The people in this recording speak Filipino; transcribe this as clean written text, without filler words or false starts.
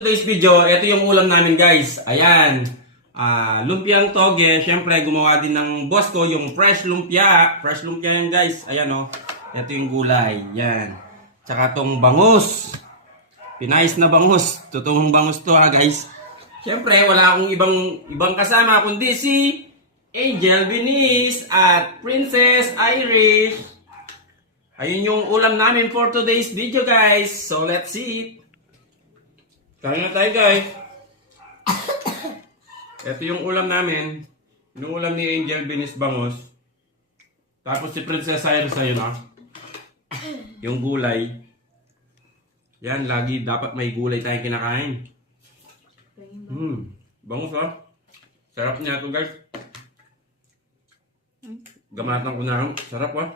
Today's video, ito yung ulam namin guys. Ayan. Lumpiang toge. Siyempre, gumawa din ng boss ko yung fresh lumpia. Fresh lumpia yan guys. Ayan o. Ito yung gulay. Yan. Tsaka tong bangus. Pinais na bangus. Totoong bangus to ha guys. Siyempre, wala akong ibang kasama kundi si Angel Venice at Princess Irish. Ayun yung ulam namin for today's video guys. So let's eat. Kain na tayo guys. Ito yung ulam namin. Yung ulam ni Angel Venice bangus. Tapos si Princess Iris ayun ah. Yung gulay. Yan, lagi dapat may gulay tayong kinakain. Bangus ah. Sarap niya ito guys. Gamatan ko na lang. Sarap ah.